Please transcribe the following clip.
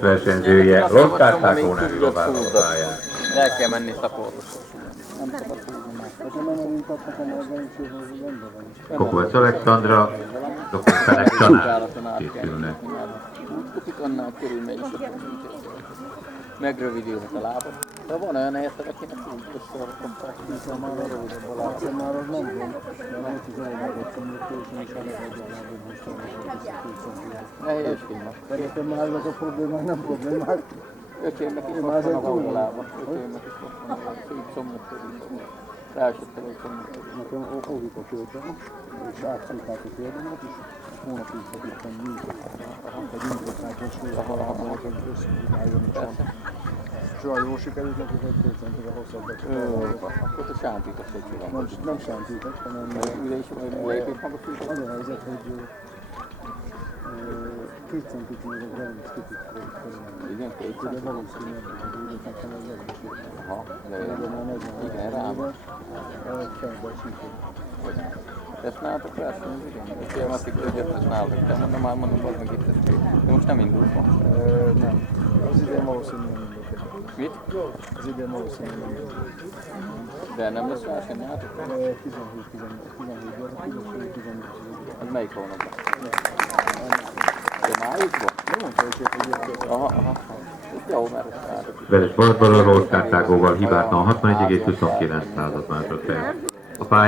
versenyzője Loszkártákó nevű loválópályán. El kell menni szaporvosra. Kokolc Alexandra, dr. Felek Csanár készülnek. Annál körülmegy is, megrövidülhet a lábad. De van olyan helyzeted, akinek úgy összerakom fel. Már arra rövidebb a lábad. Már az nem gond, de nem itt az elmondott szomorúan is arra egy a lábad most Nehéz téma. nekem már ezek a problémák nem problémák. Öcsémnek is most van a való lába. Öcsémnek is most van a lába. Szomorúan. Ráesett el egy szomorúan. Nekem óvik a költem, és átszújták a költemet, és hónapig feküdtem működtem. Egy működtákos főleg, hogy összeálljon is van. És olyan jól sikerült nekik, egy 2 centire hosszabbak. Akkor te sántítasz egy csillag. Nem sántítok, hanem Üle is leépít maga fűzet? az a helyzet, hogy 2 centit még a Granic kitűt felülni. Igen, 2 De centit? valószínűleg, hogy úgy nekem az egész. Aha, de igen, rám. Fejben síkod. Ezt nálatok versenyez, igen? És ilyen azt hogy ezt nálatok. De mondom, már mondom, az meg itt ezt. De most nem indult ma. Nem. Az idén valószínűleg nem indult. Mit? Az idén valószínűleg nem indult. De nem lesz verseny nálatok? 17-17, Az melyik hónapban? De májusban? nem mondta, hogy egy Aha. Jó, mert ezt nálatok. Veres Barbara Loszkártákóval hibátlan 61,29 másodperc. A pályán